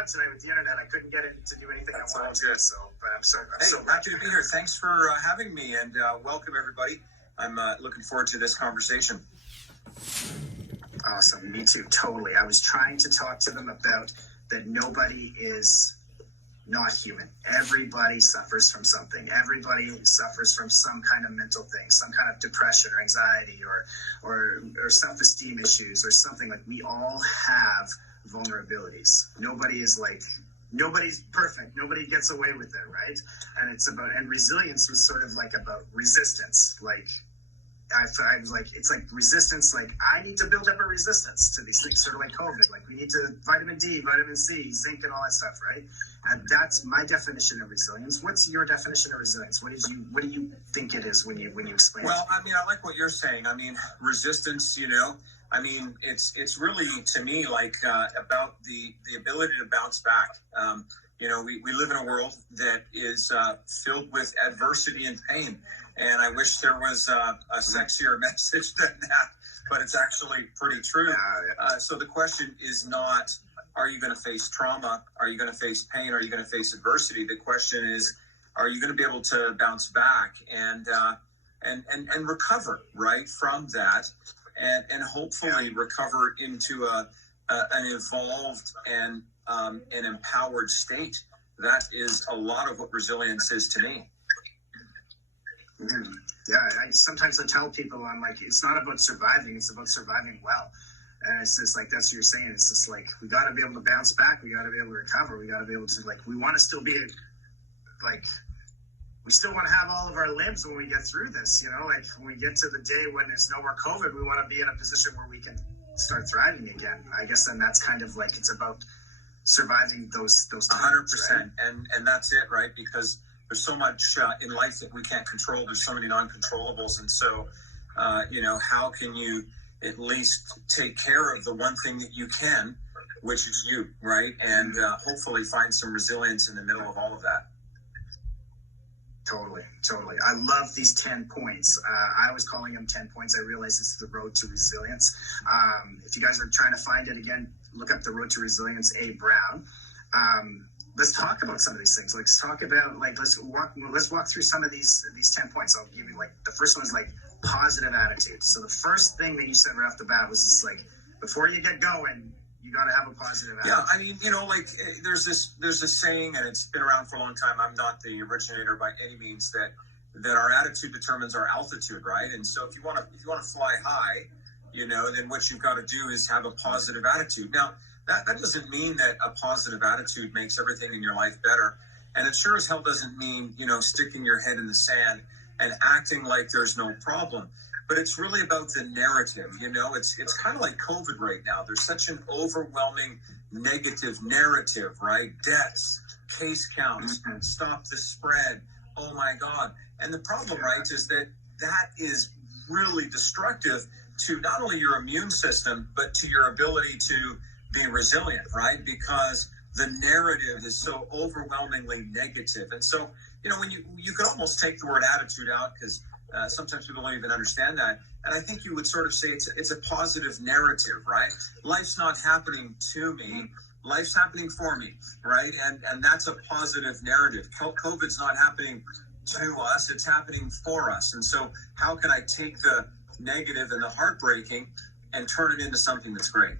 on tonight with the internet. I couldn't get it to do anything I wanted to. So, but I'm so happy to be here. Thanks for having me, and welcome everybody. I'm looking forward to this conversation. Awesome. Me too. Totally. I was trying to talk to them about that nobody is not human. Everybody suffers from something. Everybody suffers from some kind of mental thing, some kind of depression or anxiety or self-esteem issues or something. Like, we all have vulnerabilities. Nobody's perfect. Nobody gets away with it, right? And and resilience was sort of like about resistance. Like, I was like, it's like resistance. Like, I need to build up a resistance to these things, sort of like COVID. Like, we need to vitamin D, vitamin C, zinc, and all that stuff, right? And that's my definition of resilience. What's your definition of resilience? What do you think it is when you explain it? Well, I mean, I like what you're saying. I mean, resistance, I mean, it's really, to me, like about the ability to bounce back. We live in a world that is filled with adversity and pain. And I wish there was a sexier message than that, but it's actually pretty true. So the question is not, are you going to face trauma? Are you going to face pain? Are you going to face adversity? The question is, are you going to be able to bounce back and recover, right, from that, and hopefully recover into an evolved and an empowered state? That is a lot of what resilience is to me. Yeah, sometimes I tell people, I'm like, it's not about surviving, it's about surviving well. And it's just like, that's what you're saying. It's just like, we got to be able to bounce back. We got to be able to recover. We got to be able to, like, we want to still be, like, we still want to have all of our limbs when we get through this, like when we get to the day when there's no more COVID, we want to be in a position where we can start thriving again, I guess. And that's kind of like, it's about surviving those times, 100%. Right? And that's it, right? Because there's so much in life that we can't control. There's so many non-controllables. And so, how can you at least take care of the one thing that you can, which is you, right? And hopefully find some resilience in the middle of all of that. Totally. I love these 10 points. I was calling them 10 points. I realize it's the road to resilience. If you guys are trying to find it again, look up the road to resilience, Abe Brown. Let's talk about some of these things. Let's talk about, like, let's walk through some of these 10 points. I'll give you, like, the first one is like positive attitude. So the first thing that you said right off the bat was just like, before you get going, you got to have a positive attitude. Yeah, I mean, like, there's this saying, and it's been around for a long time. I'm not the originator by any means, that our attitude determines our altitude, right? And so if you want to fly high, then what you've got to do is have a positive attitude. Now, that doesn't mean that a positive attitude makes everything in your life better. And it sure as hell doesn't mean, sticking your head in the sand and acting like there's no problem. But it's really about the narrative. It's kind of like COVID right now. There's such an overwhelming negative narrative, right? Deaths, case counts, stop the spread. Oh my God. And the problem, right, is that is really destructive to not only your immune system, but to your ability to be resilient, right? Because the narrative is so overwhelmingly negative. And so, when you could almost take the word attitude out, because sometimes people don't even understand that. And I think you would sort of say it's a positive narrative, right? Life's not happening to me. Life's happening for me, right? And that's a positive narrative. COVID's not happening to us. It's happening for us. And so how can I take the negative and the heartbreaking and turn it into something that's great?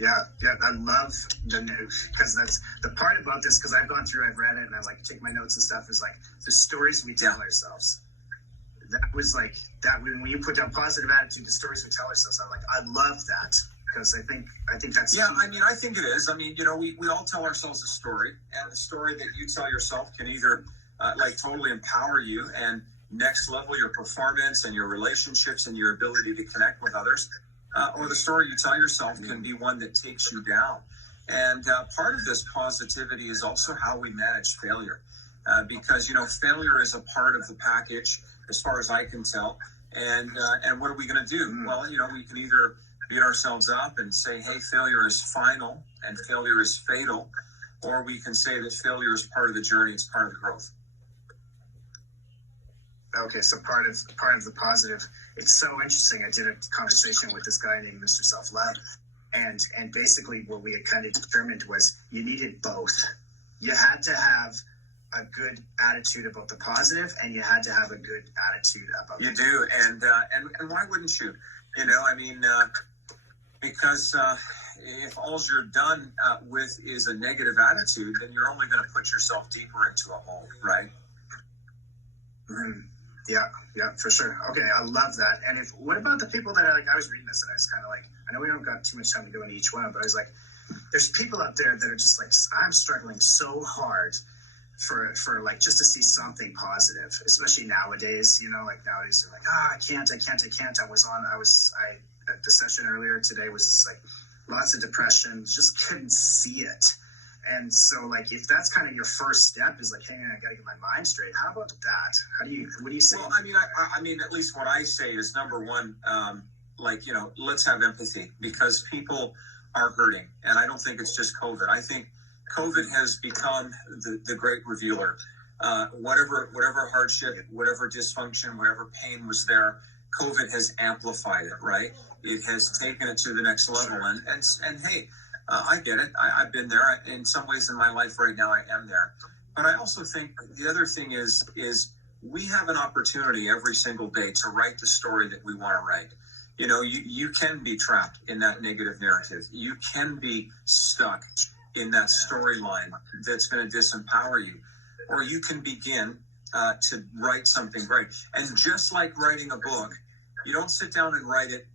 Yeah, I love the news, because that's the part about this, because I've read it, and I like take my notes and stuff, is like the stories we tell ourselves. That was like that when you put down positive attitude, the stories we tell ourselves. I'm like, I love that, because I think that's key. I mean, I think it is. I mean, we all tell ourselves a story, and the story that you tell yourself can either totally empower you and next level your performance and your relationships and your ability to connect with others. Or the story you tell yourself can be one that takes you down. And part of this positivity is also how we manage failure. Because, failure is a part of the package, as far as I can tell. And what are we going to do? Well, we can either beat ourselves up and say, hey, failure is final and failure is fatal. Or we can say that failure is part of the journey, it's part of the growth. Okay, so part of the positive. It's so interesting. I did a conversation with this guy named Mr. Self-Love, And basically what we had kind of determined was you needed both. You had to have a good attitude about the positive, and you had to have a good attitude about you do, and why wouldn't you? You know, I mean, because if all you're done with is a negative attitude, then you're only going to put yourself deeper into a hole, right? Mm-hmm. Yeah, for sure. Okay, I love that. And what about the people that are like, I was reading this and I was kind of like, I know we don't got too much time to go into each one, but I was like, there's people out there that are just like, I'm struggling so hard for like just to see something positive, especially nowadays. You know, like nowadays they're like, I can't. The session earlier today was just like lots of depression, just couldn't see it. And so, like, if that's kind of your first step, is like, hey, I got to get my mind straight. How about that? What do you say? Well, I mean, at least what I say is number one, like, you know, let's have empathy, because people are hurting, and I don't think it's just COVID. I think COVID has become the great revealer. Whatever hardship, whatever dysfunction, whatever pain was there, COVID has amplified it, right? It has taken it to the next level, and hey. I get it. I've been there. In some ways in my life right now, I am there. But I also think the other thing is we have an opportunity every single day to write the story that we want to write. You know, you can be trapped in that negative narrative. You can be stuck in that storyline that's going to disempower you. Or you can begin to write something great. And just like writing a book, you don't sit down and write it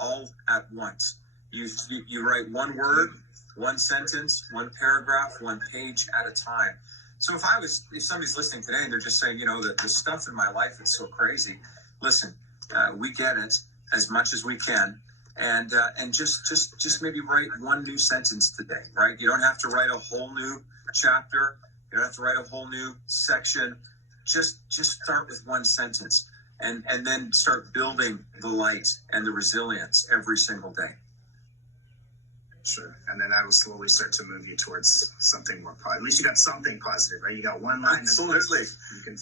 all at once. You write one word, one sentence, one paragraph, one page at a time. So if somebody's listening today and they're just saying, you know, the stuff in my life is so crazy, listen, we get it as much as we can, and just maybe write one new sentence today, right? You don't have to write a whole new chapter. You don't have to write a whole new section. Just start with one sentence, and then start building the light and the resilience every single day. Sure. And then that will slowly start to move you towards something more positive. At least you got something positive, right? You got one line. Absolutely. You can,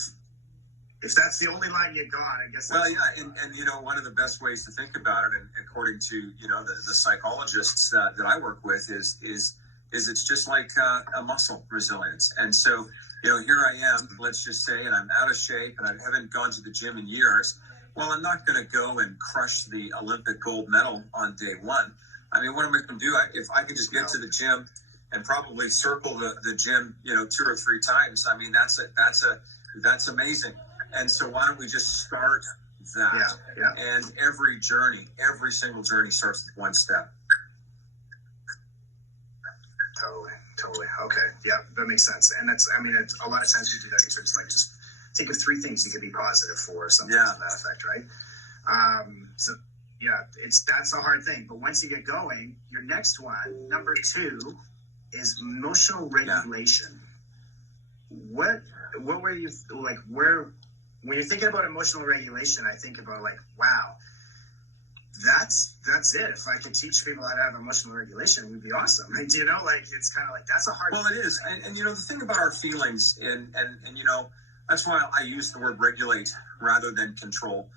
if that's the only line you got, I guess. Well, yeah, and you know, one of the best ways to think about it, and according to, you know, the psychologists that I work with, is it's just like a muscle, resilience. And so, you know, here I am, let's just say, and I'm out of shape, and I haven't gone to the gym in years. Well, I'm not going to go and crush the Olympic gold medal on day one. I mean, what am I going to do? If I can just get to the gym and probably circle the gym, you know, 2 or 3 times, I mean, that's amazing. And so why don't we just start that? Yeah. And every single journey starts with one step. Totally. Okay. Yeah, that makes sense. And that's, I mean, a lot of times you do that in terms of like, just think of 3 things you could be positive for, or something to that effect, right? So yeah, that's a hard thing. But once you get going, your next one, number 2, is emotional regulation. What were you like? When you're thinking about emotional regulation, I think about like, wow, that's it. If I could teach people how to have emotional regulation, it would be awesome. And, you know, like, it's kind of like, that's a hard. Well, it is, and you know, the thing about our feelings, and you know, that's why I use the word regulate rather than control.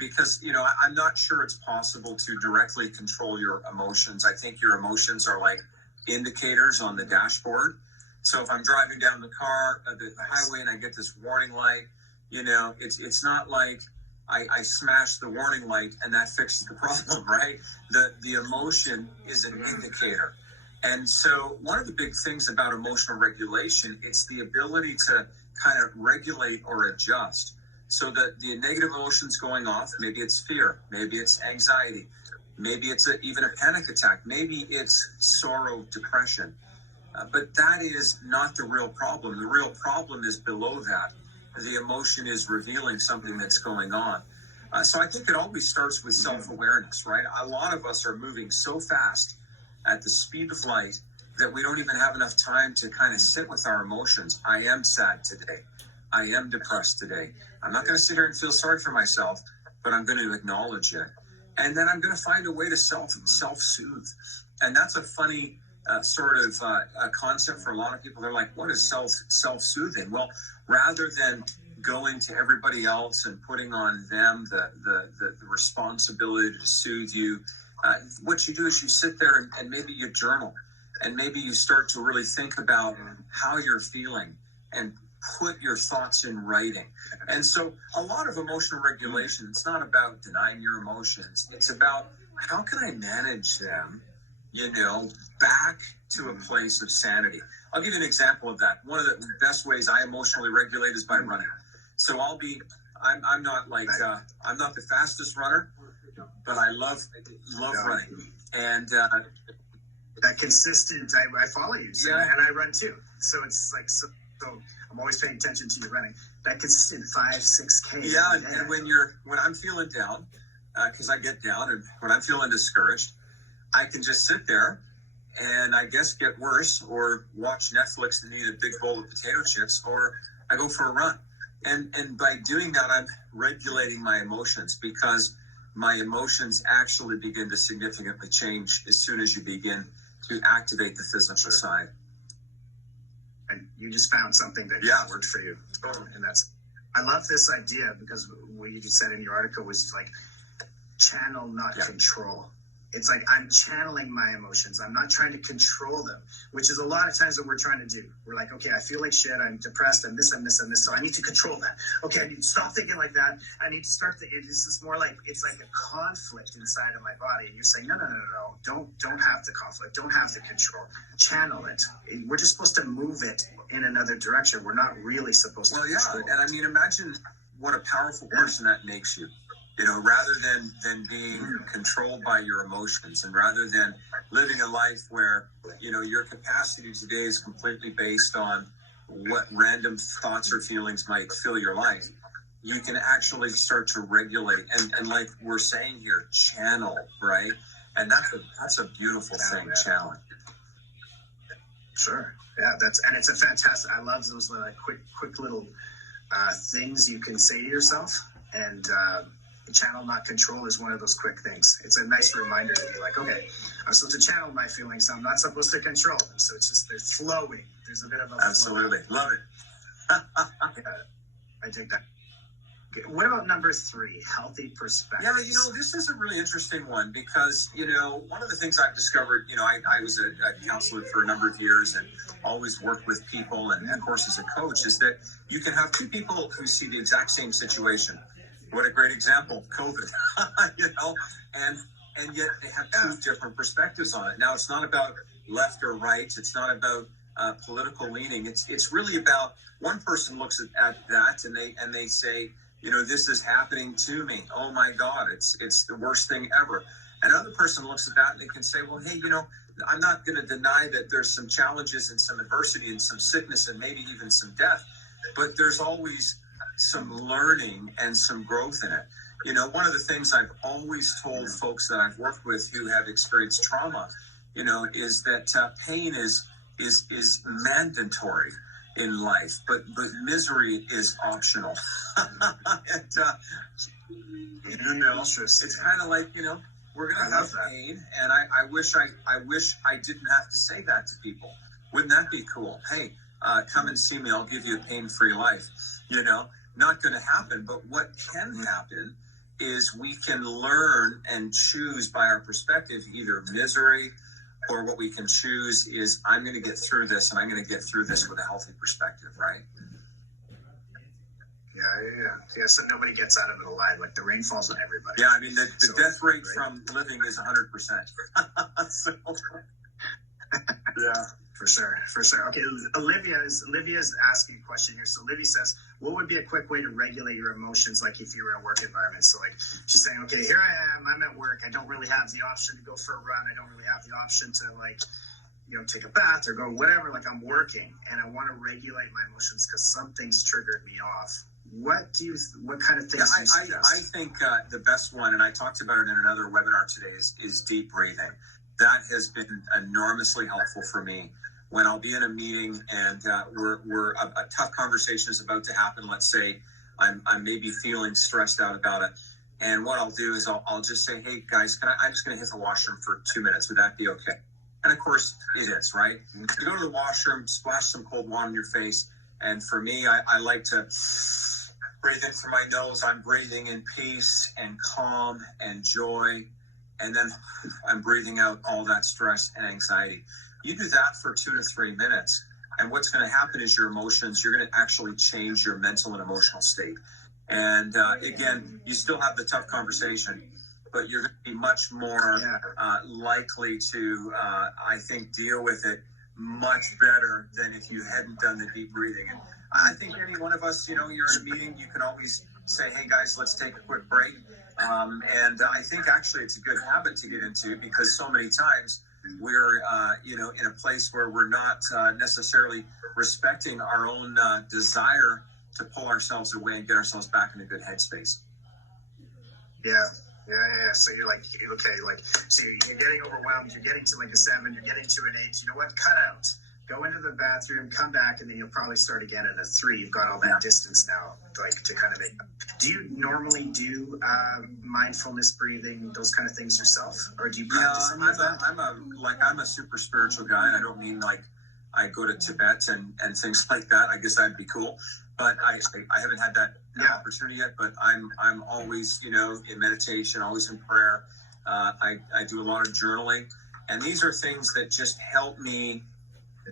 Because, you know, I'm not sure it's possible to directly control your emotions. I think your emotions are like indicators on the dashboard. So if I'm driving down the highway and I get this warning light, you know, it's not like I smash the warning light and that fixes the problem, right? The emotion is an indicator. And so one of the big things about emotional regulation, it's the ability to kind of regulate or adjust. So that the negative emotions going off, maybe it's fear, maybe it's anxiety, maybe it's even a panic attack, maybe it's sorrow, depression. But that is not the real problem. The real problem is below that. The emotion is revealing something that's going on. So I think it always starts with self-awareness, right? A lot of us are moving so fast at the speed of light that we don't even have enough time to kind of sit with our emotions. I am sad today. I am depressed today. I'm not going to sit here and feel sorry for myself, but I'm going to acknowledge it. And then I'm going to find a way to self-soothe. And that's a funny sort of a concept for a lot of people. They're like, what is self-soothing? Well, rather than going to everybody else and putting on them the responsibility to soothe you, what you do is you sit there and maybe you journal, and maybe you start to really think about how you're feeling and put your thoughts in writing. And so a lot of emotional regulation, it's not about denying your emotions. It's about how can I manage them, back to a place of sanity. I'll give you an example of that. One of the best ways I emotionally regulate is by running. So I'm not the fastest runner, but I love running. And that consistent, I follow you, so, and I run too. So it's like, so I'm always paying attention to you running. That consistent 5-6K. Yeah, and when I'm feeling down, because I get down, and when I'm feeling discouraged, I can just sit there and I guess get worse, or watch Netflix and eat a big bowl of potato chips, or I go for a run. And by doing that, I'm regulating my emotions, because my emotions actually begin to significantly change as soon as you begin to activate the physical side. And you just found something that worked for you. And I love this idea, because what you just said in your article was like channel, not control. It's like I'm channeling my emotions. I'm not trying to control them, which is a lot of times what we're trying to do. We're like, okay, I feel like shit. I'm depressed. I'm this, so I need to control that. Okay, I need to stop thinking like that. I need to start it's just more like, it's like a conflict inside of my body. And you're saying, no. Don't have the conflict. Don't have the control. Channel it. We're just supposed to move it in another direction. We're not really supposed to control it. And I mean, imagine what a powerful person that makes you. Rather than being controlled by your emotions, and rather than living a life where, your capacity today is completely based on what random thoughts or feelings might fill your life, you can actually start to regulate and like we're saying here, channel, right? And that's a beautiful thing, channeling. Sure. Yeah, it's a fantastic, I love those quick little things you can say to yourself, and channel, not control is one of those quick things. It's a nice reminder to be like, okay, I'm supposed to channel my feelings. I'm not supposed to control them. So it's just, they're flowing. There's a bit of a absolutely flow. Love it. I dig that. Okay, what about number 3, healthy perspective? Yeah, this is a really interesting one, because, one of the things I've discovered, I was a counselor for a number of years and always worked with people, and of course as a coach, is that you can have two people who see the exact same situation. What a great example, COVID, and yet they have two different perspectives on it. Now, it's not about left or right. It's not about political leaning. It's really about, one person looks at that and they say, this is happening to me. Oh my God, it's the worst thing ever. Another person looks at that and they can say, well, hey, I'm not going to deny that there's some challenges and some adversity and some sickness and maybe even some death, but there's always some learning and some growth in it. One of the things I've always told folks that I've worked with who have experienced trauma, is that pain is mandatory in life, but misery is optional. And, it's kind of like, we're going to have pain, and I wish I didn't have to say that to people. Wouldn't that be cool? Hey, come and see me. I'll give you a pain-free life. Not going to happen. But what can happen is we can learn and choose by our perspective, either misery, or what we can choose is, I'm going to get through this, and I'm going to get through this with a healthy perspective, right? Yeah. So nobody gets out of it alive. Like, the rain falls on everybody. Yeah, I mean, the death rate from living is 100%. So, yeah. For sure. Okay, Olivia's asking a question here. So Olivia says, what would be a quick way to regulate your emotions, like if you were in a work environment? So like, she's saying, okay, here I am, I'm at work. I don't really have the option to go for a run. I don't really have the option to take a bath or go whatever. Like, I'm working and I want to regulate my emotions because something's triggered me off. What kind of things do you suggest? I think the best one, and I talked about it in another webinar today, is deep breathing. That has been enormously helpful for me. When I'll be in a meeting and a tough conversation is about to happen, let's say I'm maybe feeling stressed out about it, and what I'll do is I'll just say, hey guys, I'm just going to hit the washroom for 2 minutes. Would that be okay? And of course it is, right? You go to the washroom, splash some cold water on your face, and for me, I like to breathe in through my nose. I'm breathing in peace and calm and joy and then I'm breathing out all that stress and anxiety. You do that for 2 to 3 minutes, and what's going to happen is your emotions, you're going to actually change your mental and emotional state. And again, you still have the tough conversation, but you're going to be much more likely to, I think, deal with it much better than if you hadn't done the deep breathing. And I think any one of us, you're in a meeting, you can always say, hey guys, let's take a quick break. And I think actually it's a good habit to get into, because so many times we're, in a place where we're not necessarily respecting our own desire to pull ourselves away and get ourselves back in a good headspace. Yeah. So you're like, okay, so you're getting overwhelmed, you're getting to like a 7, you're getting to an 8, you know what, cut out. Go into the bathroom, come back, and then you'll probably start again at a 3. You've got all that distance now, to kind of make. Do you normally do mindfulness breathing, those kind of things yourself, or do you practice any of that? I'm a super spiritual guy, and I don't mean like I go to Tibet and things like that. I guess that'd be cool, but I haven't had that opportunity yet. But I'm always in meditation, always in prayer. I do a lot of journaling, and these are things that just help me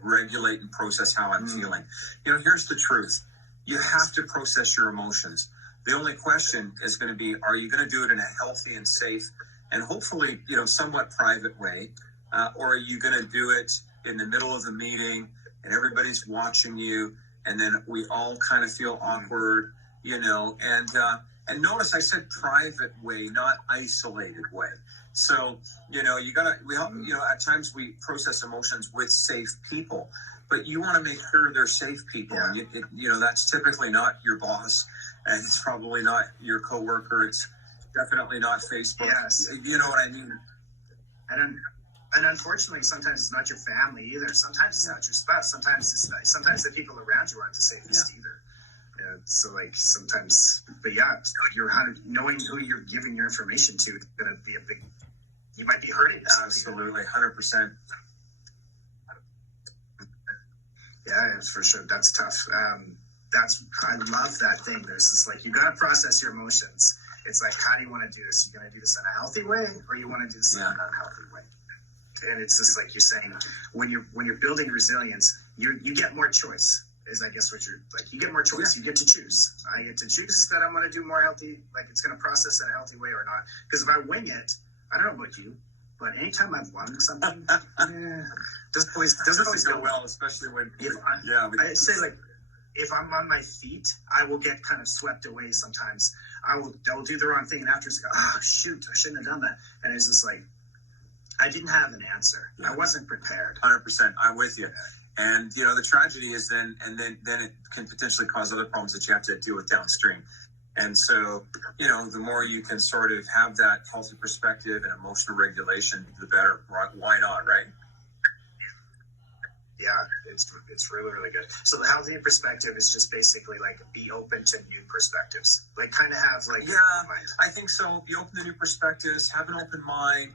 regulate and process how I'm feeling. Here's the truth. You have to process your emotions. The only question is going to be, are you going to do it in a healthy and safe and hopefully, somewhat private way? Or are you going to do it in the middle of the meeting and everybody's watching you, and then we all kind of feel awkward, and notice I said private way, not isolated way. So, at times we process emotions with safe people, but you want to make sure they're safe people. Yeah. And that's typically not your boss, and it's probably not your coworker. It's definitely not Facebook. Yes. You know what I mean? And unfortunately, sometimes it's not your family either. Sometimes it's not your spouse. Sometimes the people around you aren't the safest either. So sometimes, but you're knowing who you're giving your information to is going to be a big. You might be hurting. Absolutely, 100%. Yeah, for sure. That's tough. I love that thing. There's this you got to process your emotions. It's like, how do you want to do this? You going to do this in a healthy way, or you want to do this in an unhealthy way? And it's just like you're saying, when you're building resilience, you get more choice. Is I guess what you're like. You get more choice. Yeah. You get to choose. I get to choose that I'm going to do more healthy. It's going to process in a healthy way or not. Because if I wing it, I don't know about you, but anytime I've won something, doesn't always go well. Especially when I say if I'm on my feet, I will get kind of swept away sometimes. I will do the wrong thing, and after it's shoot, I shouldn't have done that. And it's just I didn't have an answer. Yeah. I wasn't prepared. 100%. I'm with you. And the tragedy is then it can potentially cause other problems that you have to deal with downstream. And so, the more you can sort of have that healthy perspective and emotional regulation, the better. Why not, right? Yeah, it's really, really good. So the healthy perspective is just basically be open to new perspectives. Kind of have I think so. Be open to new perspectives. Have an open mind.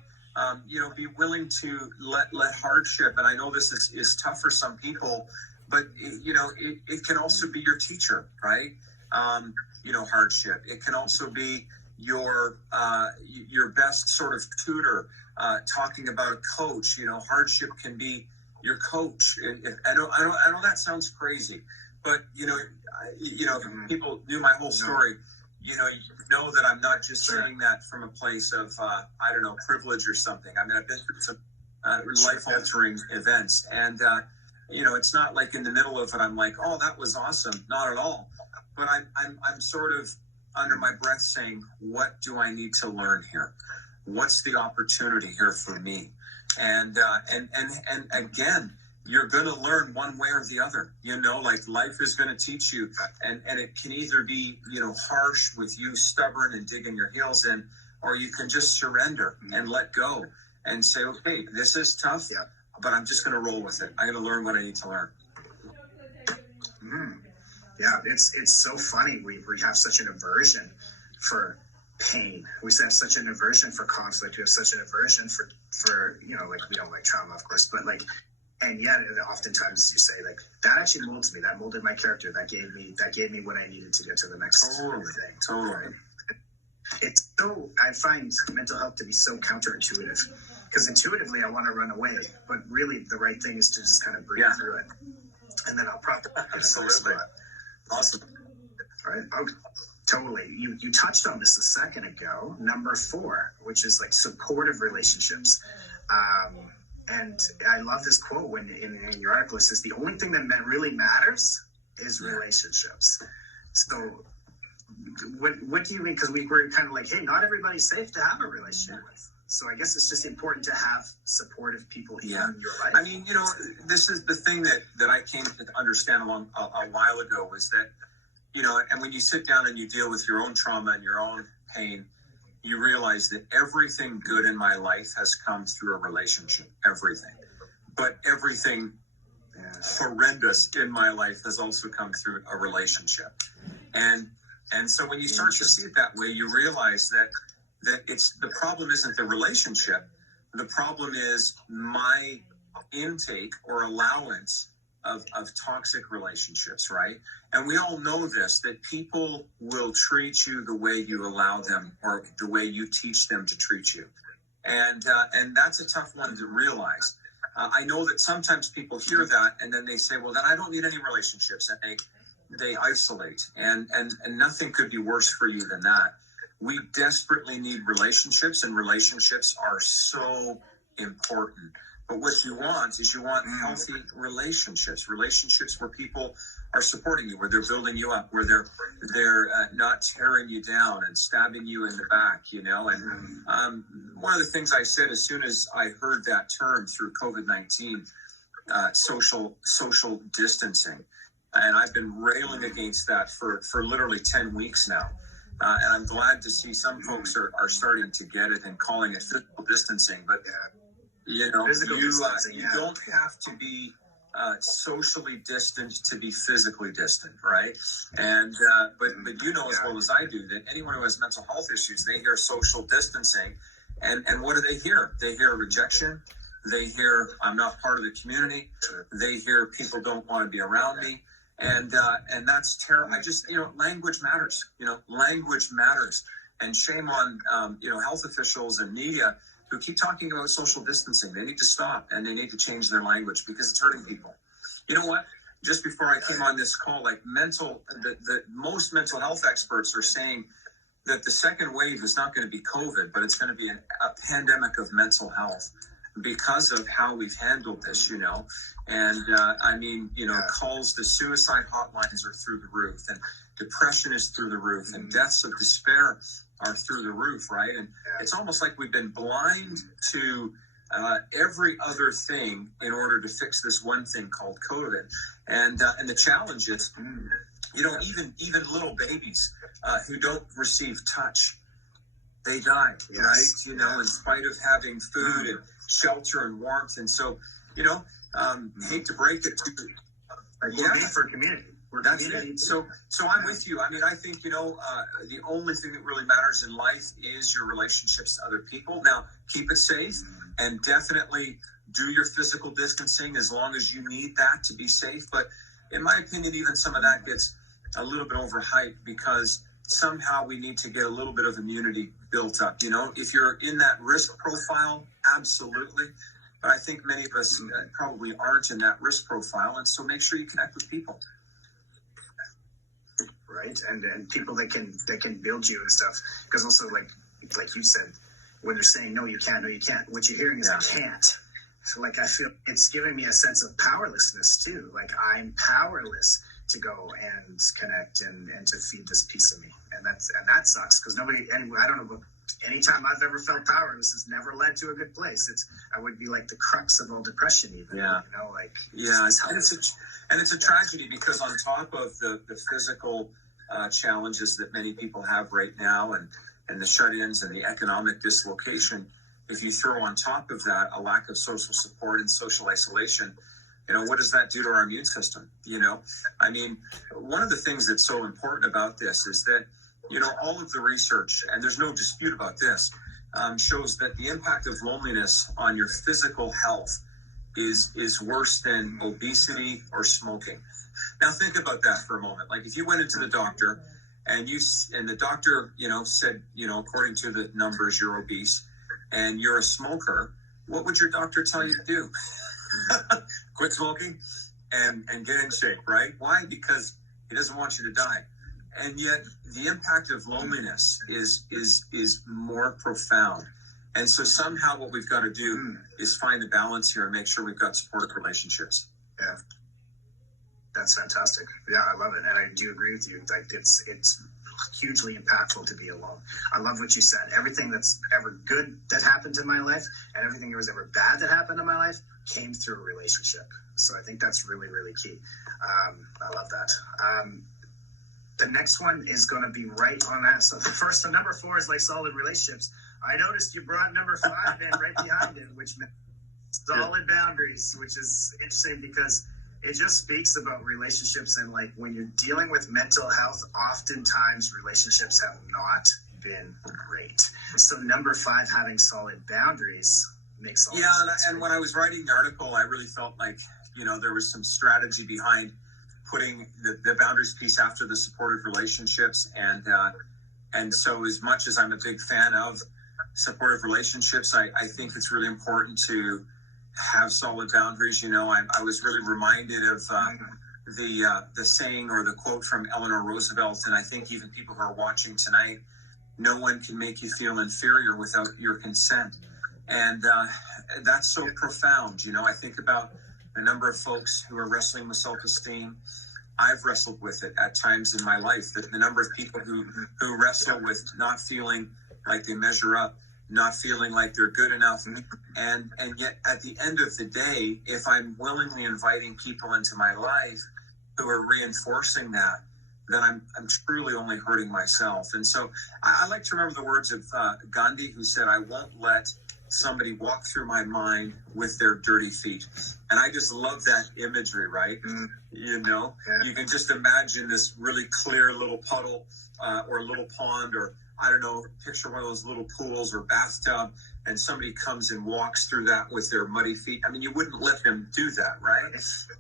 Be willing to let hardship. And I know this is tough for some people, but it can also be your teacher, right? Hardship. It can also be your best sort of tutor. Talking about a coach, hardship can be your coach. I know that sounds crazy, but if people knew my whole story, you know that I'm not just saying that from a place of privilege or something. I mean, I've been through some life-altering events, and it's not like in the middle of it I'm like, oh, that was awesome. Not at all. But I'm sort of under my breath saying, what do I need to learn here? What's the opportunity here for me? And again, you're going to learn one way or the other. Life is going to teach you, and it can either be harsh with you, stubborn and digging your heels in, or you can just surrender and let go and say, okay, this is tough, but I'm just going to roll with it. I'm going to learn what I need to learn. Yeah, it's so funny. We have such an aversion for pain. We have such an aversion for conflict. We have such an aversion for we don't like trauma, of course, but and yet oftentimes you say that actually molds me. That molded my character. That gave me what I needed to get to the next thing. Totally. it's so, I find mental health to be so counterintuitive, because intuitively I want to run away, but really the right thing is to just kind of breathe through it, and then I'll probably absolutely awesome. Right. Okay. Totally. You touched on this a second ago. Number 4, which is like supportive relationships. And I love this quote when in your article. It says the only thing that really matters is relationships. So what do you mean? Because we're kind of like, hey, not everybody's safe to have a relationship with. So I guess it's just important to have supportive people in your life. I mean, this is the thing that I came to understand a while ago, was that, and when you sit down and you deal with your own trauma and your own pain, you realize that everything good in my life has come through a relationship, everything. But everything horrendous in my life has also come through a relationship. And so when you start to see it that way, you realize that it's, the problem isn't the relationship. The problem is my intake or allowance of toxic relationships, right? And we all know this, that people will treat you the way you allow them, or the way you teach them to treat you. And that's a tough one to realize. I know that sometimes people hear that and then they say, well, then I don't need any relationships, and they isolate, and nothing could be worse for you than that. We desperately need relationships, and relationships are so important. But what you want is healthy relationships where people are supporting you, where they're building you up, where they're not tearing you down and stabbing you in the back, And one of the things I said as soon as I heard that term through COVID-19, social distancing, and I've been railing against that for literally 10 weeks now. And I'm glad to see some folks are starting to get it and calling it physical distancing. But, you don't have to be socially distant to be physically distant, right? And but as well as I do that anyone who has mental health issues, they hear social distancing, and what do they hear? They hear rejection. They hear I'm not part of the community. They hear people don't want to be around me. And that's terrible. Language matters. Language matters. And shame on, health officials and media who keep talking about social distancing. They need to stop, and they need to change their language, because it's hurting people. You know what? Just before I came on this call, the most mental health experts are saying that the second wave is not going to be COVID, but it's going to be a pandemic of mental health, because of how we've handled this, and calls to suicide hotlines are through the roof, and depression is through the roof, and deaths of despair are through the roof, right? And it's almost like we've been blind to every other thing in order to fix this one thing called COVID. And the challenge is, even little babies who don't receive touch, they die, right? In spite of having food and shelter and warmth. And so, hate to break it to you. We're made for community. That's it. So I'm with you. I mean, I think, the only thing that really matters in life is your relationships to other people. Now, keep it safe, and definitely do your physical distancing as long as you need that to be safe. But in my opinion, even some of that gets a little bit overhyped, because somehow we need to get a little bit of immunity built up. If you're in that risk profile, absolutely. But I think many of us probably aren't in that risk profile. And so make sure you connect with people. Right. And people that can build you and stuff. Because also, like you said, when they're saying, no, you can't, what you're hearing is I can't. So I feel it's giving me a sense of powerlessness too. Like I'm powerless to go and connect and to feed this piece of me. And that sucks, because I don't know, but anytime I've ever felt powerless has never led to a good place. I would be like the crux of all depression even. It's a tragedy, because on top of the physical challenges that many people have right now, and the shut-ins and the economic dislocation, if you throw on top of that a lack of social support and social isolation, what does that do to our immune system? One of the things that's so important about this is that, all of the research, and there's no dispute about this, shows that the impact of loneliness on your physical health is worse than obesity or smoking. Now think about that for a moment. Like if you went into the doctor and the doctor, said, according to the numbers, you're obese and you're a smoker, what would your doctor tell you to do? Quit smoking and get in shape, right? Why? Because he doesn't want you to die. And yet the impact of loneliness is more profound. And so somehow what we've got to do is find the balance here and make sure we've got supportive relationships. Yeah. That's fantastic. Yeah, I love it. And I do agree with you. Like it's hugely impactful to be alone. I love what you said. Everything that's ever good that happened in my life and everything that was ever bad that happened in my life came through a relationship. So I think that's really, really key. I love that. The next one is going to be right on that. So the number 4 is like solid relationships. I noticed you brought number 5 in right behind it, which meant solid boundaries, which is interesting because it just speaks about relationships. And like when you're dealing with mental health, oftentimes relationships have not been great. So number 5, having solid boundaries makes a lot of sense. And when I was writing the article, I really felt like, there was some strategy behind putting the boundaries piece after the supportive relationships. And so as much as I'm a big fan of supportive relationships, I think it's really important to have solid boundaries. I was really reminded of the saying or the quote from Eleanor Roosevelt, and I think even people who are watching tonight, no one can make you feel inferior without your consent. And that's so profound. I think about the number of folks who are wrestling with self-esteem. I've wrestled with it at times in my life. The number of people who wrestle with not feeling like they measure up, not feeling like they're good enough. And yet at the end of the day, if I'm willingly inviting people into my life who are reinforcing that, then I'm truly only hurting myself. And so I like to remember the words of Gandhi, who said, I won't let somebody walk through my mind with their dirty feet. And I just love that imagery, right? You can just imagine this really clear little puddle or a little pond, or I don't know, picture one of those little pools or bathtub, and somebody comes and walks through that with their muddy feet. I mean, you wouldn't let them do that, right?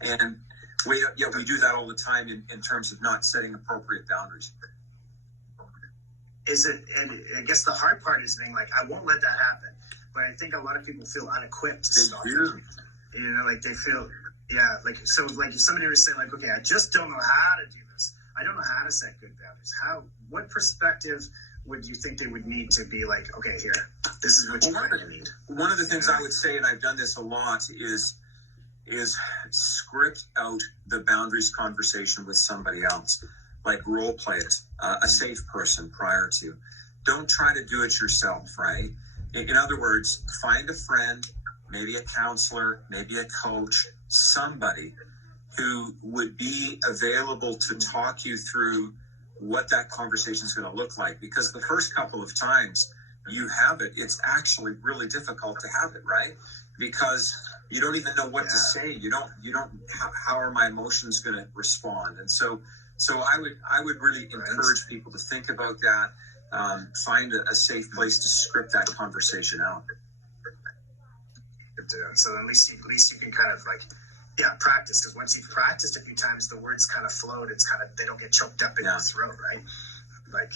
And we do that all the time in terms of not setting appropriate boundaries. And I guess the hard part is being like, I won't let that happen. But I think a lot of people feel unequipped to stop it. Like they feel, like if somebody was saying like, okay, I just don't know how to do this. I don't know how to set good boundaries. What perspective would you think they would need to be like, okay, here, this is what you need? One of the things I would say, and I've done this a lot, is script out the boundaries conversation with somebody else. Like role play it, a safe person prior to. Don't try to do it yourself, right? In other words, find a friend, maybe a counselor, maybe a coach, somebody who would be available to talk you through what that conversation is going to look like. Because the first couple of times you have it, it's actually really difficult to have it, right? Because you don't even know what to say. You don't. How are my emotions going to respond? And so I would really encourage people to think about that. Find a safe place to script that conversation out. So at least you can kind of like, practice. Because once you've practiced a few times, the words kind of float. They don't get choked up in your throat, right? Like,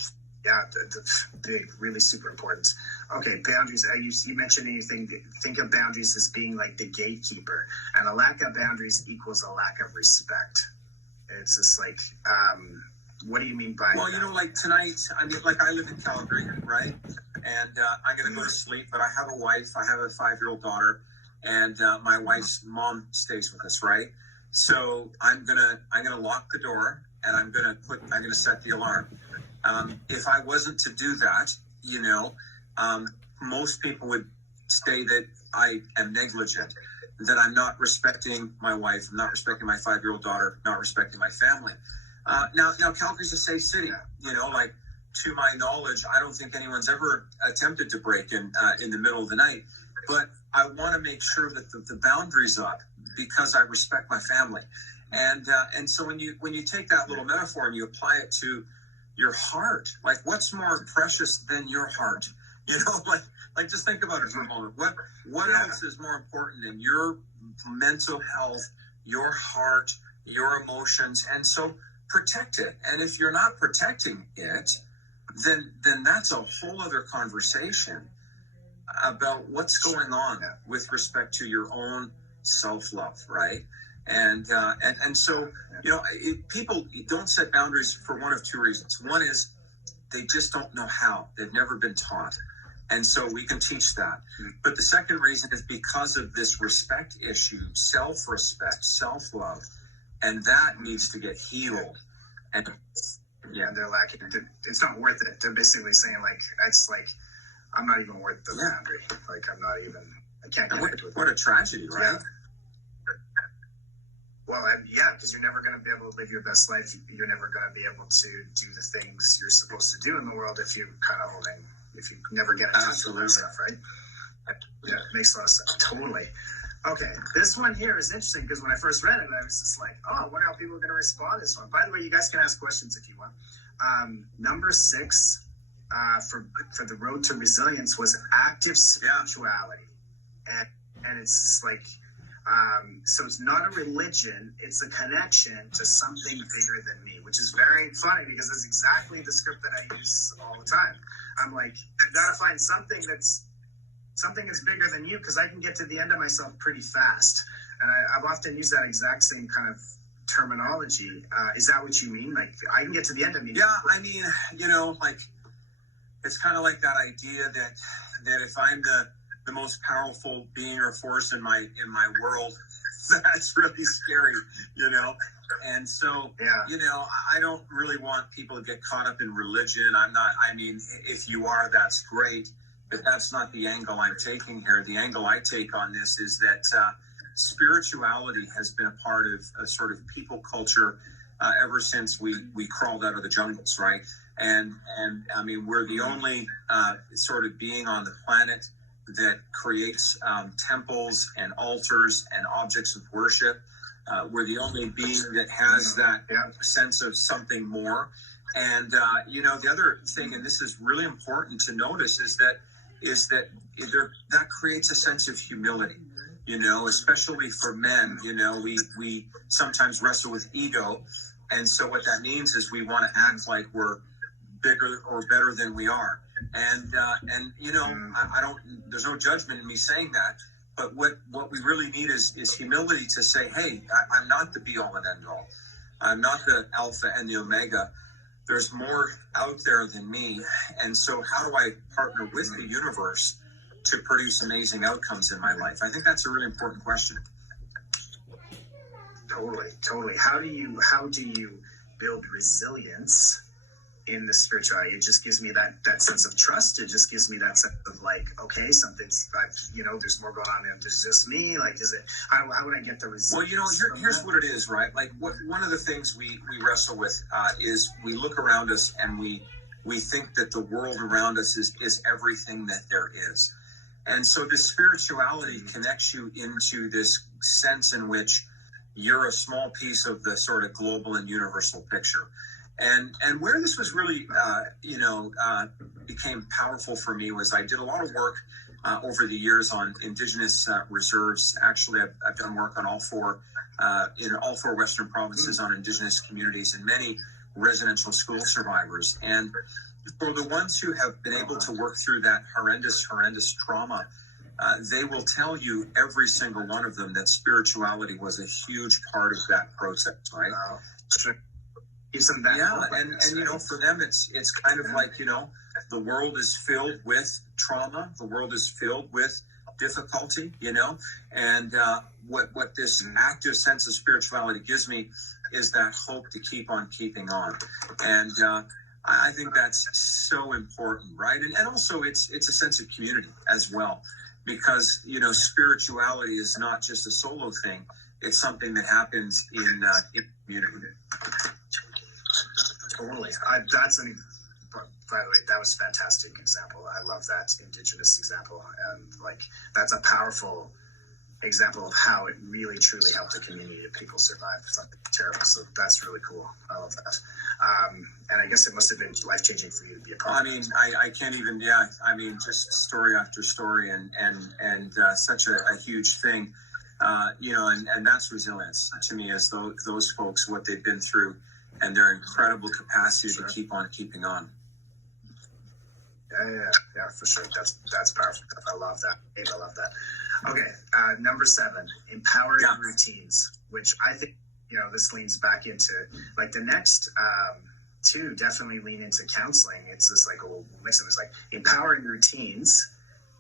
big, really super important. Okay, boundaries. You mentioned anything? Think of boundaries as being like the gatekeeper, and a lack of boundaries equals a lack of respect. It's just like, what do you mean by that? Like tonight, I live in Calgary, right? And I'm going to go to sleep, but I have a wife, I have a 5-year-old daughter, and my wife's mom stays with us, right? So I'm gonna lock the door, and I'm gonna set the alarm. If I wasn't to do that, most people would say that I am negligent, that I'm not respecting my wife, I'm not respecting my 5-year-old daughter, not respecting my family. Now Calgary's a safe city. To my knowledge, I don't think anyone's ever attempted to break in the middle of the night. But I want to make sure that the boundary's up because I respect my family. And so when you take that little metaphor and you apply it to your heart, like what's more precious than your heart? Like just think about it for a moment. What else is more important than your mental health, your heart, your emotions? And so protect it. And if you're not protecting it, then that's a whole other conversation about what's going on with respect to your own self-love, right? And so, people don't set boundaries for one of two reasons. One is they just don't know how. They've never been taught. And so we can teach that. But the second reason is because of this respect issue, self-respect, self-love, and that needs to get healed. And they're lacking. It's not worth it. They're basically saying it's like, I'm not even worth the boundary. Like, I can't connect with it. What a tragedy, right? Yeah. Well, because you're never going to be able to live your best life. You're never going to be able to do the things you're supposed to do in the world if you never get in touch with that stuff, right? Yeah, it makes a lot of sense. Totally. Okay, this one here is interesting because when I first read it, I was just like, oh, I wonder how people are going to respond to this one. By the way, you guys can ask questions if you want. Number 6 for the road to resilience was active spirituality. And it's just like, so it's not a religion, it's a connection to something bigger than me, which is very funny because it's exactly the script that I use all the time. I'm like, I've got to find something that's bigger than you because I can get to the end of myself pretty fast. And I've often used that exact same kind of terminology. Is that what you mean? Like, I can get to the end of me. Yeah, I mean, like, it's kind of like that idea that if I'm the most powerful being or force in my world, that's really scary, And so, I don't really want people to get caught up in religion. If you are, that's great, but that's not the angle I'm taking here. The angle I take on this is that spirituality has been a part of a sort of people culture ever since we crawled out of the jungles, right? And we're the only sort of being on the planet that creates temples and altars and objects of worship. We're the only being that has that sense of something more. And the other thing, and this is really important to notice, is that that creates a sense of humility. Especially for men. We sometimes wrestle with ego, and so what that means is we want to act like we're bigger or better than we are. And I don't. There's no judgment in me saying that. But what we really need is humility to say, hey, I'm not the be all and end all. I'm not the alpha and the omega. There's more out there than me. And so how do I partner with the universe to produce amazing outcomes in my life? I think that's a really important question. Totally. How do you build resilience in the spirituality? It just gives me that sense of trust. It just gives me that sense of like, okay, something's, there's more going on than there's just me. Like, how would I get the resilience? Well, here's what it is, right? Like, one of the things we wrestle with is we look around us and we think that the world around us is everything that there is. And so this spirituality connects you into this sense in which you're a small piece of the sort of global and universal picture. And where this was really, became powerful for me was I did a lot of work over the years on Indigenous reserves. Actually, I've done work on all four Western provinces on Indigenous communities and many residential school survivors. And for the ones who have been able to work through that horrendous trauma, they will tell you, every single one of them, that spirituality was a huge part of that process, right? Wow. And for them, it's kind of like, the world is filled with trauma. The world is filled with difficulty, and what this active sense of spirituality gives me is that hope to keep on keeping on. And I think that's so important, right? And also it's a sense of community as well, because, spirituality is not just a solo thing. It's something that happens in community. Totally. By the way, that was a fantastic example. I love that Indigenous example. And that's a powerful example of how it really, truly helped a community of people survive something terrible. So that's really cool. I love that. And I guess it must have been life-changing for you to be a part of that. I can't even, just story after story and such a huge thing, and that's resilience to me, is those folks, what they've been through and their incredible capacity to keep on keeping on. Yeah, for sure. That's powerful. I love that. Abe, I love that. Okay, number 7, empowering routines, which I think, this leans back into, like, the next 2 definitely lean into counseling. It's this, like, a mix of, it's like empowering routines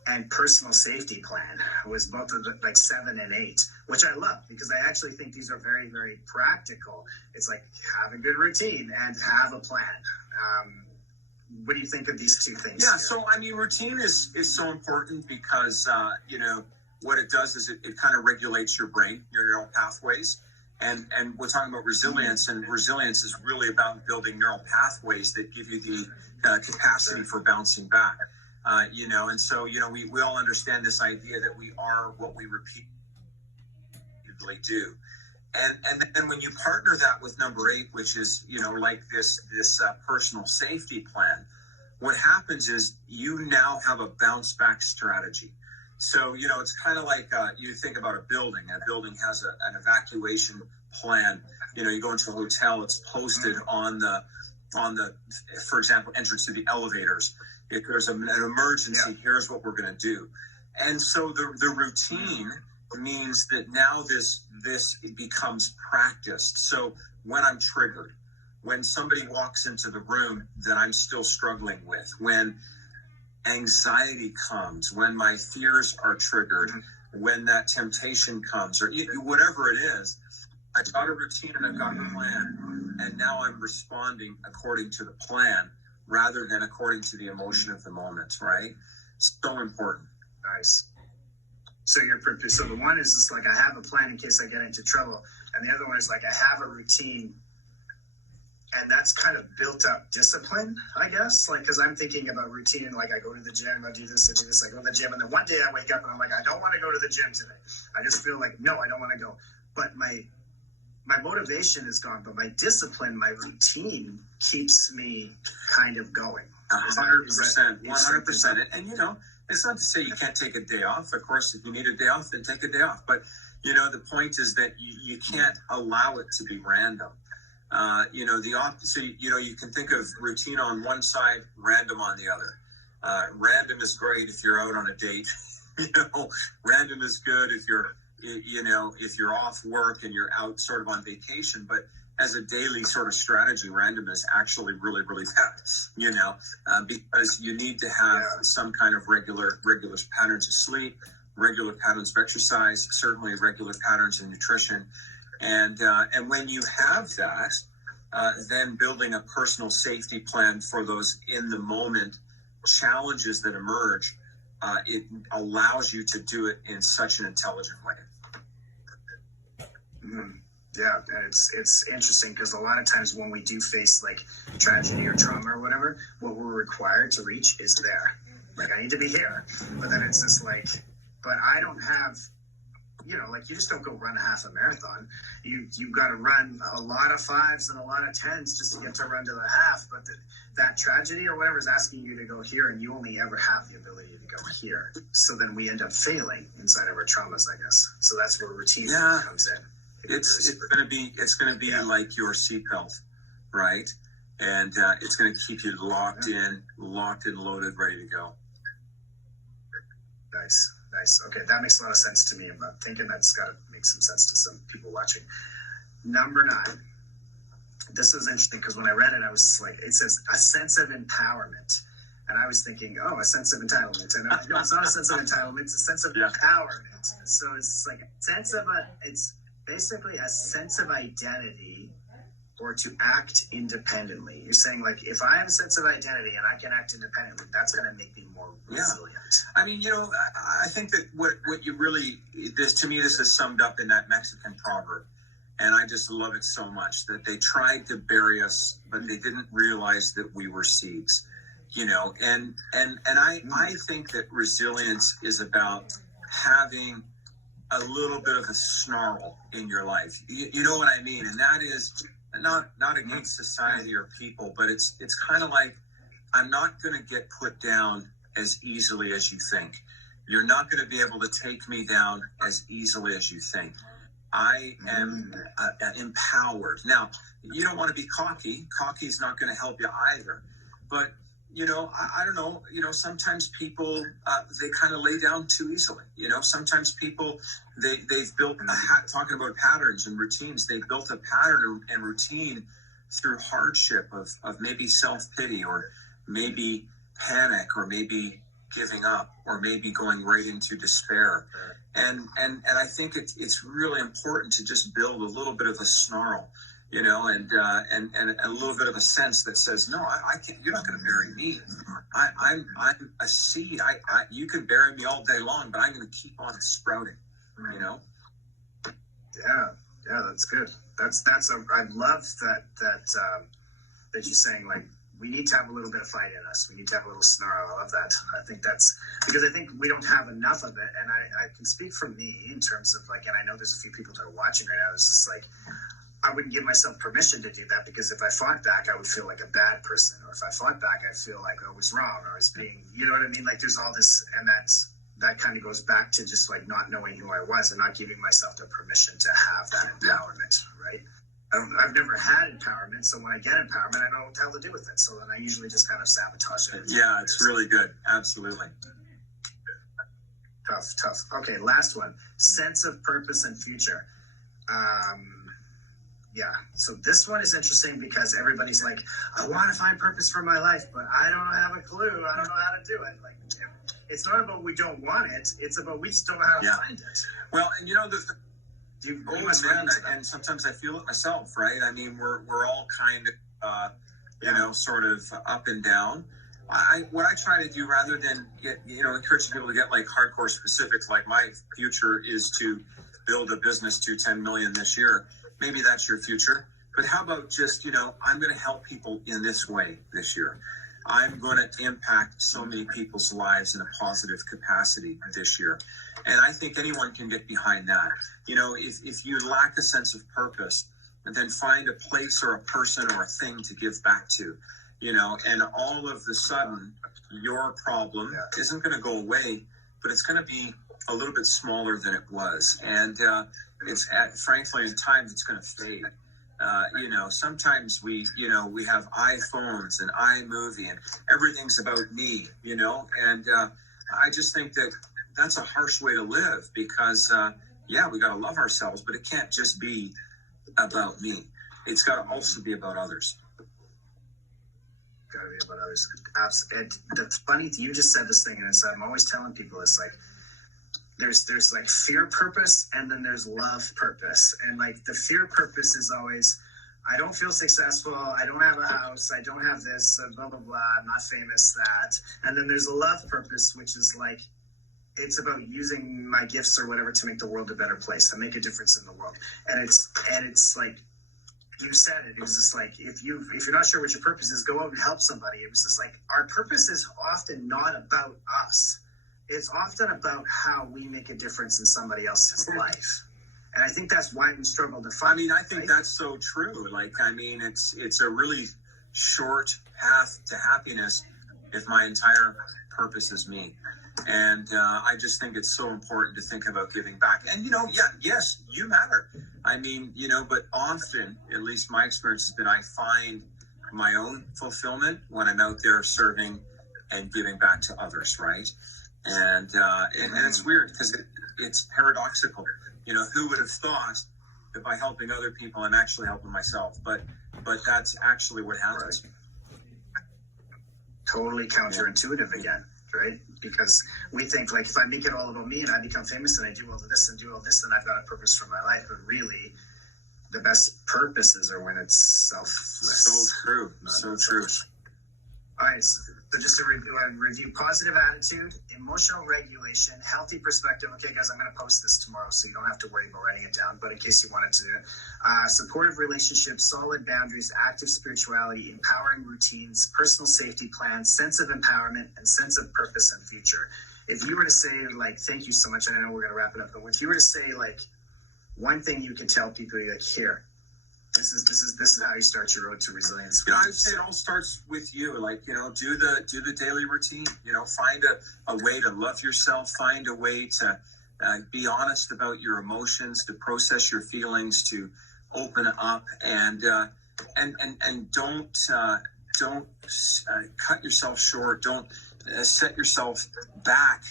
and personal safety plan was both of the, like, 7 and 8, which I love, because I actually think these are very, very practical. It's like, have a good routine and have a plan. What do you think of these 2 things? Yeah, so I mean, routine is so important because what it does is it kind of regulates your brain, your neural pathways, and we're talking about resilience, and resilience is really about building neural pathways that give you the capacity for bouncing back. And so we all understand this idea that we are what we repeatedly do. And then when you partner that with number 8, which is, like this personal safety plan, what happens is you now have a bounce back strategy. So, it's kind of like you think about a building. A building has an evacuation plan. You go into a hotel, it's posted on the, for example, entrance to the elevators. If there's an emergency, here's what we're going to do. And so the routine means that now this becomes practiced. So when I'm triggered, when somebody walks into the room that I'm still struggling with, when anxiety comes, when my fears are triggered, when that temptation comes, or whatever it is, I've got a routine and I've got a plan, and now I'm responding according to the plan rather than according to the emotion of the moment, right? So important. Nice. So the one is just like, I have a plan in case I get into trouble, and the other one is like, I have a routine, and that's kind of built up discipline, I guess. Like, because I'm thinking about routine, like, I go to the gym, I do this, I go to the gym, and then one day I wake up and I'm like, I don't want to go to the gym today. I just feel like, no, I don't want to go. But my motivation is gone, but my discipline, my routine keeps me kind of going. 100%, 100%. And it's not to say you can't take a day off. Of course, if you need a day off, then take a day off. But the point is that you can't allow it to be random. The opposite. You can think of routine on one side, random on the other. Random is great if you're out on a date. Random is good if you're off work and you're out sort of on vacation. But as a daily sort of strategy, random is actually really, really bad, because you need to have some kind of regular patterns of sleep, regular patterns of exercise, certainly regular patterns of nutrition. And when you have that, then building a personal safety plan for those in the moment challenges that emerge, it allows you to do it in such an intelligent way. Mm-hmm. Yeah, and it's interesting because a lot of times when we do face like tragedy or trauma or whatever, what we're required to reach is there. Like, I need to be here, but then it's just like, but I don't have, like, you just don't go run a half a marathon. You've got to run a lot of 5s and a lot of 10s just to get to run to the half. But that tragedy or whatever is asking you to go here, and you only ever have the ability to go here. So then we end up failing inside of our traumas, I guess. So that's where routine comes in. It's going to be like your seatbelt, right? And it's going to keep you locked in, loaded, ready to go. Nice. Okay, that makes a lot of sense to me. I'm thinking that's got to make some sense to some people watching. Number 9. This is interesting because when I read it, I was like, it says a sense of empowerment. And I was thinking, a sense of entitlement. And no, it's not a sense of entitlement, it's a sense of empowerment. So it's like it's basically a sense of identity, or to act independently. You're saying, like, if I have a sense of identity and I can act independently, that's going to make me more resilient. I mean, I think that what you really, this is summed up in that Mexican proverb. And I just love it so much that they tried to bury us, but they didn't realize that we were seeds, and I think that resilience is about having a little bit of a snarl in your life. You know what I mean? And that is not against society or people, but it's kind of like, I'm not going to get put down as easily as you think. You're not going to be able to take me down as easily as you think. I am empowered. Now, you don't want to be cocky. Cocky is not going to help you either. But, I don't know, sometimes people, they kind of lay down too easily. Sometimes people, they've built, talking about patterns and routines, they've built a pattern and routine through hardship of maybe self-pity or maybe panic or maybe giving up or maybe going right into despair. And I think it's really important to just build a little bit of a snarl, and a little bit of a sense that says, no, I can't, you're not going to bury me. I'm a seed. You can bury me all day long, but I'm going to keep on sprouting, Yeah, that's good. I love that you're saying, like, we need to have a little bit of fight in us. We need to have a little snarl. I love that. I think that's because I think we don't have enough of it. And I can speak from me in terms of, like, and I know there's a few people that are watching right now. It's just like, I wouldn't give myself permission to do that, because if I fought back, I would feel like a bad person. Or if I fought back, I'd feel like I was wrong, or I was being, you know what I mean? Like, there's all this, and that kind of goes back to just like not knowing who I was and not giving myself the permission to have that empowerment, right? I've never had empowerment, so when I get empowerment, I don't know what the hell to do with it. So then I usually just kind of sabotage it. Yeah, it's really good. Absolutely. Tough. Okay, last one. Sense of purpose and future. Yeah, so this one is interesting because everybody's like, I want to find purpose for my life, but I don't have a clue. I don't know how to do it. Like, it's not about we don't want it. It's about we just don't know how to find it. Well, and and sometimes I feel it myself, right? I mean, we're all kind of, sort of up and down. What I try to do, rather than encouraging people to get like hardcore specifics, like my future is to build a business to 10 million this year. Maybe that's your future, but how about just, I'm going to help people in this way this year. I'm going to impact so many people's lives in a positive capacity this year. And I think anyone can get behind that. If you lack a sense of purpose, then find a place or a person or a thing to give back to, and all of a sudden your problem isn't going to go away, but it's going to be a little bit smaller than it was. And frankly, in time, it's going to fade. Sometimes we have iPhones and iMovie and everything's about me, and I just think that that's a harsh way to live because, we got to love ourselves, but it can't just be about me. It's got to also be about others. Got to be about others. And the funny, you just said this thing, and I'm always telling people, it's like, there's like fear purpose, and then there's love purpose. And like the fear purpose is always, I don't feel successful, I don't have a house, I don't have this, blah, blah, blah, I'm not famous, that. And then there's a love purpose, which is like, it's about using my gifts or whatever to make the world a better place, to make a difference in the world. And it's like, you said it was just like, if you're not sure what your purpose is, go out and help somebody. It was just like, our purpose is often not about us. It's often about how we make a difference in somebody else's life. And I think that's why we struggle to find. I mean, I think that's so true. Like, I mean, it's a really short path to happiness if my entire purpose is me. And I just think it's so important to think about giving back. And, yes, you matter. I mean, but often, at least my experience has been, I find my own fulfillment when I'm out there serving and giving back to others, right? And it's weird because it's paradoxical. Who would have thought that by helping other people, I'm actually helping myself? But that's actually what happens. Right. Totally counterintuitive again, right? Because we think, like, if I make it all about me and I become famous and I do all of this and do all this, then I've got a purpose for my life. But really, the best purposes are when it's selfless. So true. So true. All right, so just to review, positive attitude, emotional regulation, healthy perspective. Okay, guys, I'm going to post this tomorrow, so you don't have to worry about writing it down, but in case you wanted to do it. Supportive relationships, solid boundaries, active spirituality, empowering routines, personal safety plans, sense of empowerment, and sense of purpose and future. If you were to say, like, thank you so much, and I know we're going to wrap it up, but if you were to say, like, one thing you could tell people, you're like, here, this is how you start your road to resilience. I'd say it all starts with you. Like, do the daily routine. Find a way to love yourself. Find a way to be honest about your emotions, to process your feelings, to open up, and and don't cut yourself short. Don't set yourself back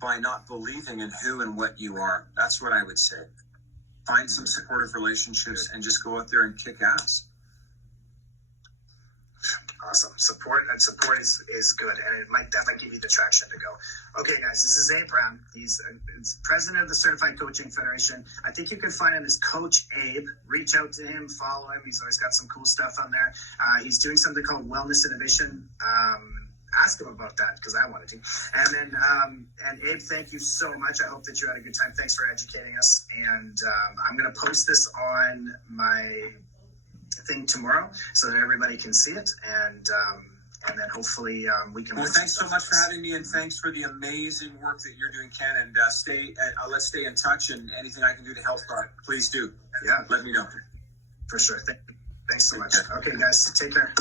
by not believing in who and what you are. That's what I would say. Find some supportive relationships and just go out there and kick ass. Awesome. Support is good, and that might give you the traction to go. Okay, guys, this is Abe Brown. He's president of the Certified Coaching Federation. I think you can find him as Coach Abe. Reach out to him, follow him. He's always got some cool stuff on there. He's doing something called Wellness Innovation. Ask him about that because I wanted to. And then, and Abe, thank you so much. I hope that you had a good time. Thanks for educating us. And I'm going to post this on my thing tomorrow so that everybody can see it, and then hopefully we can. Well, thanks so much for having me, and thanks for the amazing work that you're doing, Ken. And let's stay in touch, and anything I can do to help, please do. Yeah, let me know. For sure. Thanks so much. Okay, guys, take care.